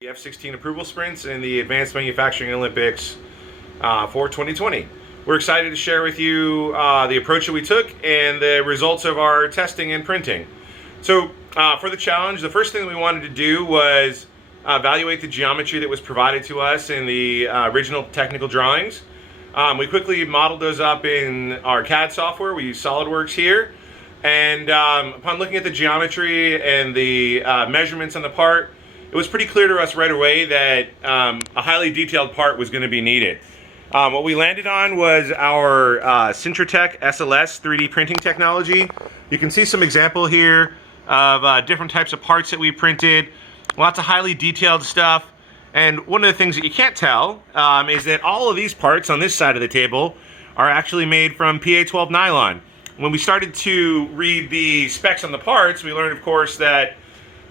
The F16 Approval Sprints and the Advanced Manufacturing Olympics for 2020. We're excited to share with you the approach that we took and the results of our testing and printing. So for the challenge, the first thing that we wanted to do was evaluate the geometry that was provided to us in the original technical drawings. We quickly modeled those up in our CAD software. We use SolidWorks here. And upon looking at the geometry and the measurements on the part, it was pretty clear to us right away that a highly detailed part was going to be needed. What we landed on was our Sintertech SLS 3D printing technology. You can see some example here of different types of parts that we printed. Lots of highly detailed stuff. And one of the things that you can't tell is that all of these parts on this side of the table are actually made from PA12 nylon. When we started to read the specs on the parts, we learned, of course, that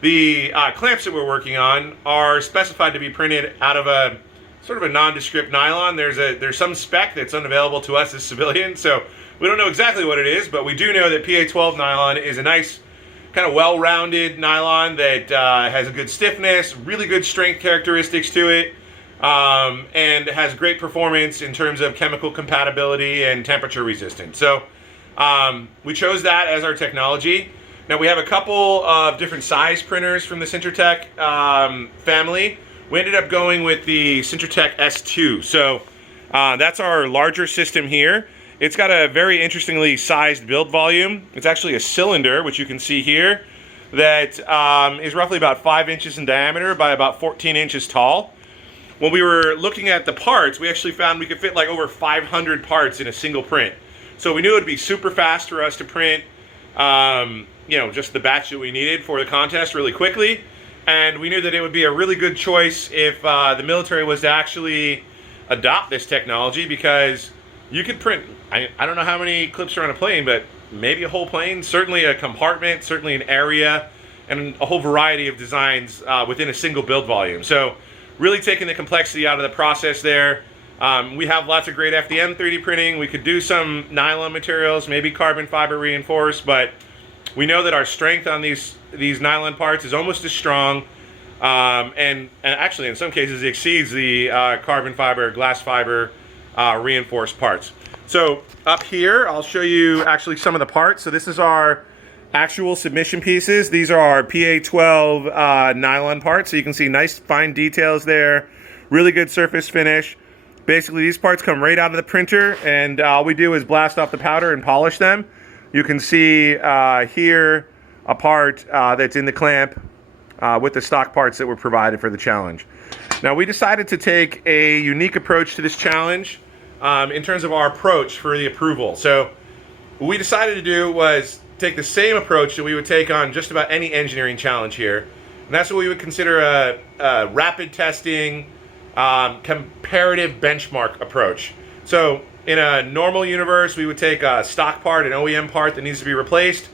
the clamps that we're working on are specified to be printed out of a sort of a nondescript nylon. There's some spec that's unavailable to us as civilians, so we don't know exactly what it is, but we do know that PA12 nylon is a nice, kind of well-rounded nylon that has a good stiffness, really good strength characteristics to it, and has great performance in terms of chemical compatibility and temperature resistance. So we chose that as our technology. Now we have a couple of different size printers from the Sintertech family. We ended up going with the Sintertech S2. So that's our larger system here. It's got a very interestingly sized build volume. It's actually a cylinder, which you can see here, that is roughly about 5 inches in diameter by about 14 inches tall. When we were looking at the parts, we actually found we could fit like over 500 parts in a single print. So we knew it would be super fast for us to print just the batch that we needed for the contest really quickly. And we knew that it would be a really good choice if the military was to actually adopt this technology, because you could print, I don't know how many clips are on a plane, but maybe a whole plane, certainly a compartment, certainly an area, and a whole variety of designs within a single build volume. So really taking the complexity out of the process there. We have lots of great FDM 3D printing. We could do some nylon materials, maybe carbon fiber reinforced, but we know that our strength on these nylon parts is almost as strong, and actually in some cases it exceeds the carbon fiber, glass fiber reinforced parts. So up here I'll show you actually some of the parts. So this is our actual submission pieces. These are our PA12 nylon parts. So you can see nice fine details there, really good surface finish. Basically these parts come right out of the printer, and all we do is blast off the powder and polish them. You can see here a part that's in the clamp with the stock parts that were provided for the challenge. Now we decided to take a unique approach to this challenge in terms of our approach for the approval. So what we decided to do was take the same approach that we would take on just about any engineering challenge here. And that's what we would consider a rapid testing, comparative benchmark approach. So in a normal universe, we would take a stock part, an OEM part that needs to be replaced.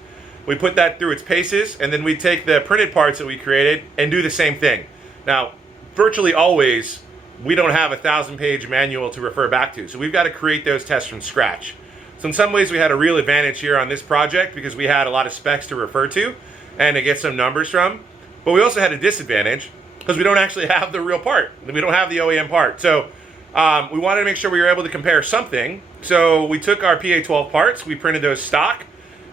We put that through its paces, and then we take the printed parts that we created and do the same thing. Now, virtually always, we don't have a 1,000-page manual to refer back to, so we've got to create those tests from scratch. So in some ways, we had a real advantage here on this project because we had a lot of specs to refer to and to get some numbers from. But we also had a disadvantage because we don't actually have the real part. We don't have the OEM part. So we wanted to make sure we were able to compare something. So we took our PA12 parts, we printed those stock,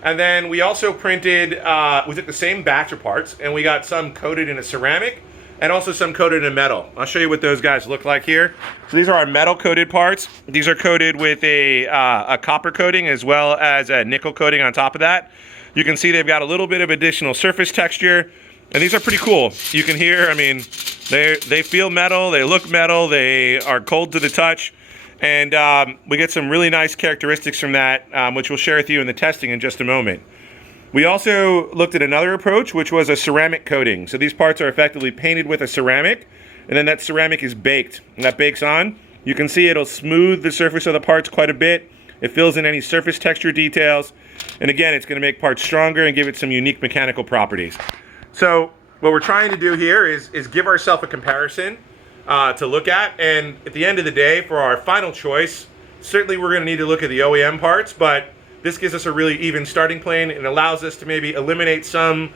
and then we also printed, we took the same batch of parts, and we got some coated in a ceramic and also some coated in metal. I'll show you what those guys look like here. So these are our metal coated parts. These are coated with a copper coating as well as a nickel coating on top of that. You can see they've got a little bit of additional surface texture, and these are pretty cool. You can hear, I mean, they feel metal, they look metal, they are cold to the touch, and we get some really nice characteristics from that, which we'll share with you in the testing in just a moment. We also looked at another approach, which was a ceramic coating. So these parts are effectively painted with a ceramic, and then that ceramic is baked, and that bakes on. You can see it'll smooth the surface of the parts quite a bit. It fills in any surface texture details, and again, it's going to make parts stronger and give it some unique mechanical properties. So what we're trying to do here is give ourselves a comparison to look at, and at the end of the day, for our final choice, certainly we're going to need to look at the OEM parts, but this gives us a really even starting plane and allows us to maybe eliminate some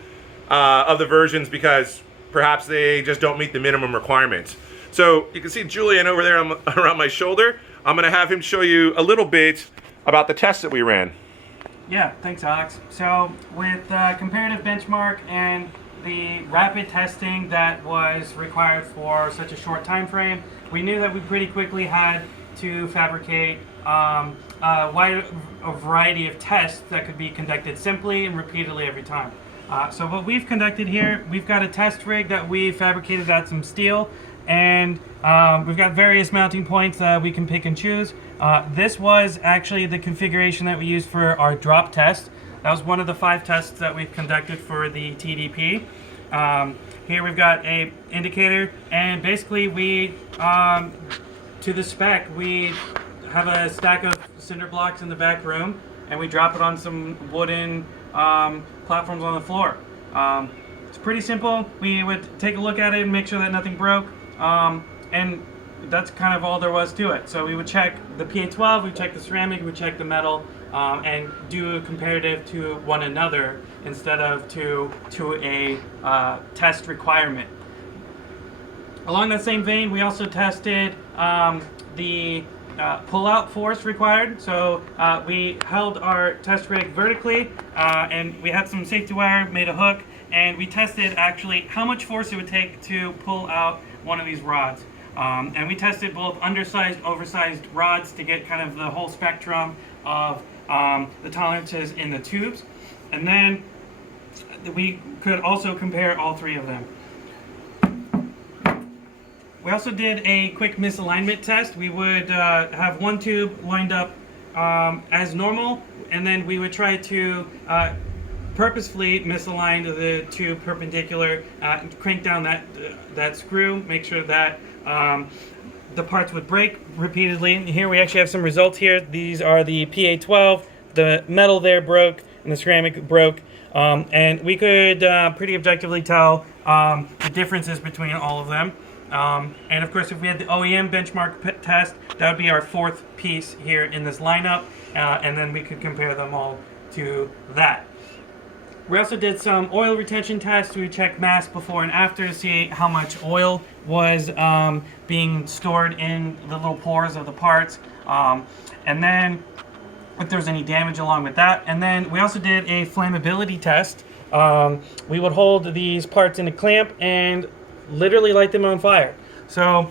of the versions because perhaps they just don't meet the minimum requirements. So you can see Julian over there around my shoulder. I'm going to have him show you a little bit about the test that we ran. Yeah, thanks Alex. So with comparative benchmark and the rapid testing that was required for such a short time frame, we knew that we pretty quickly had to fabricate a variety of tests that could be conducted simply and repeatedly every time. So what we've conducted here, we've got a test rig that we fabricated out some steel, and we've got various mounting points that we can pick and choose. This was actually the configuration that we used for our drop test. That was one of the 5 tests that we've conducted for the TDP. Here we've got a indicator, and basically we, to the spec, we have a stack of cinder blocks in the back room, and we drop it on some wooden platforms on the floor. It's pretty simple. We would take a look at it and make sure that nothing broke, and that's kind of all there was to it. So we would check the PA12, we check the ceramic, we check the metal, and do a comparative to one another instead of to a test requirement. Along that same vein, we also tested the pull-out force required. So we held our test rig vertically, and we had some safety wire, made a hook, and we tested actually how much force it would take to pull out one of these rods. And we tested both undersized, oversized rods to get kind of the whole spectrum of the tolerances in the tubes. And then we could also compare all 3 of them. We also did a quick misalignment test. We would have one tube lined up as normal, and then we would try to purposefully misalign the tube perpendicular, crank down that screw, make sure that the parts would break repeatedly. And here we actually have some results here. These are the PA12, the metal there broke, and the ceramic broke. And we could pretty objectively tell the differences between all of them. And of course, if we had the OEM benchmark test, that would be our 4th piece here in this lineup, and then we could compare them all to that. We also did some oil retention tests. We checked mass before and after to see how much oil was being stored in the little pores of the parts, and then if there was any damage along with that. And then we also did a flammability test. We would hold these parts in a clamp and literally light them on fire. So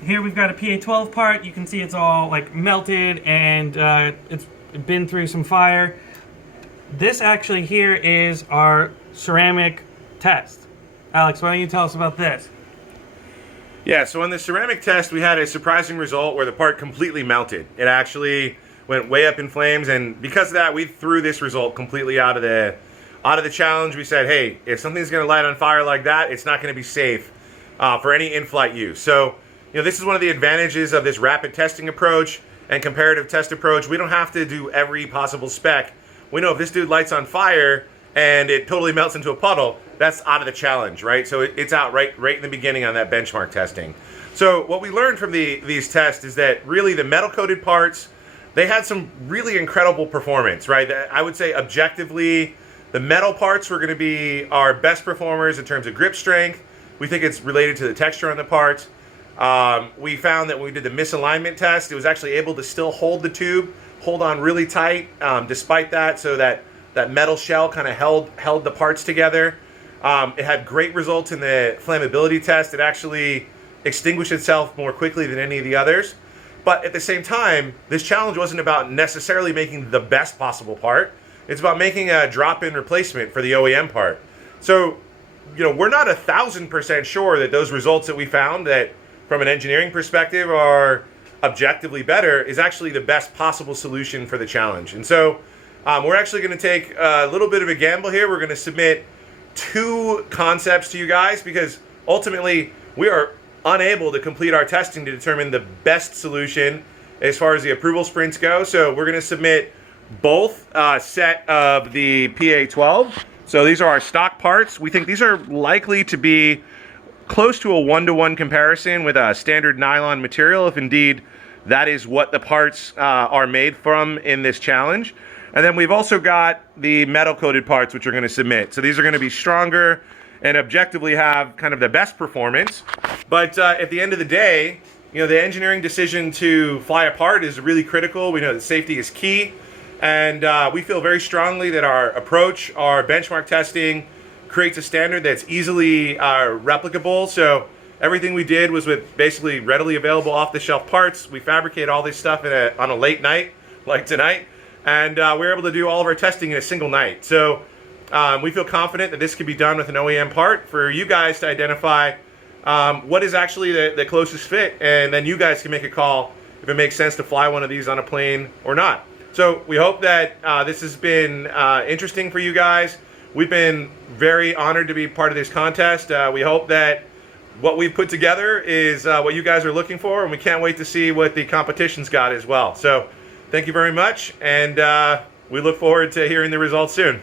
here we've got a PA12 part. You can see it's all like melted, and it's been through some fire. This actually here is our ceramic test. Alex, why don't you tell us about this? Yeah, so on the ceramic test, we had a surprising result where the part completely melted. It actually went way up in flames, and because of that, we threw this result completely out of the challenge. We said, hey, if something's going to light on fire like that, it's not going to be safe for any in-flight use. So, this is one of the advantages of this rapid testing approach and comparative test approach. We don't have to do every possible spec. We know if this dude lights on fire and it totally melts into a puddle, that's out of the challenge, right? So it's out right in the beginning on that benchmark testing. So what we learned from these tests is that really the metal-coated parts, they had some really incredible performance, right? I would say objectively, the metal parts were going to be our best performers in terms of grip strength. We think it's related to the texture on the parts. We found that when we did the misalignment test, it was actually able to still hold the tube, hold on really tight despite that, so that metal shell kind of held the parts together. It had great results in the flammability test. It actually extinguished itself more quickly than any of the others. But at the same time, this challenge wasn't about necessarily making the best possible part. It's about making a drop-in replacement for the OEM part. So, we're not 1,000% sure that those results that we found, that from an engineering perspective are objectively better, is actually the best possible solution for the challenge. And so we're actually going to take a little bit of a gamble here. We're going to submit 2 concepts to you guys, because ultimately we are unable to complete our testing to determine the best solution as far as the approval sprints go. So we're going to submit both set of the PA12. So these are our stock parts. We think these are likely to be close to a 1-to-1 comparison with a standard nylon material, if indeed that is what the parts are made from in this challenge. And then we've also got the metal coated parts, which we're going to submit. So these are going to be stronger and objectively have kind of the best performance. But at the end of the day, the engineering decision to fly apart is really critical. We know that safety is key, and we feel very strongly that our approach, our benchmark testing, creates a standard that's easily replicable. So everything we did was with basically readily available off-the-shelf parts. We fabricate all this stuff on a late night, like tonight, and we're able to do all of our testing in a single night. So we feel confident that this can be done with an OEM part for you guys to identify what is actually the closest fit, and then you guys can make a call if it makes sense to fly one of these on a plane or not. So we hope that this has been interesting for you guys. We've been very honored to be part of this contest. We hope that what we've put together is what you guys are looking for, and we can't wait to see what the competition's got as well. So thank you very much, and we look forward to hearing the results soon.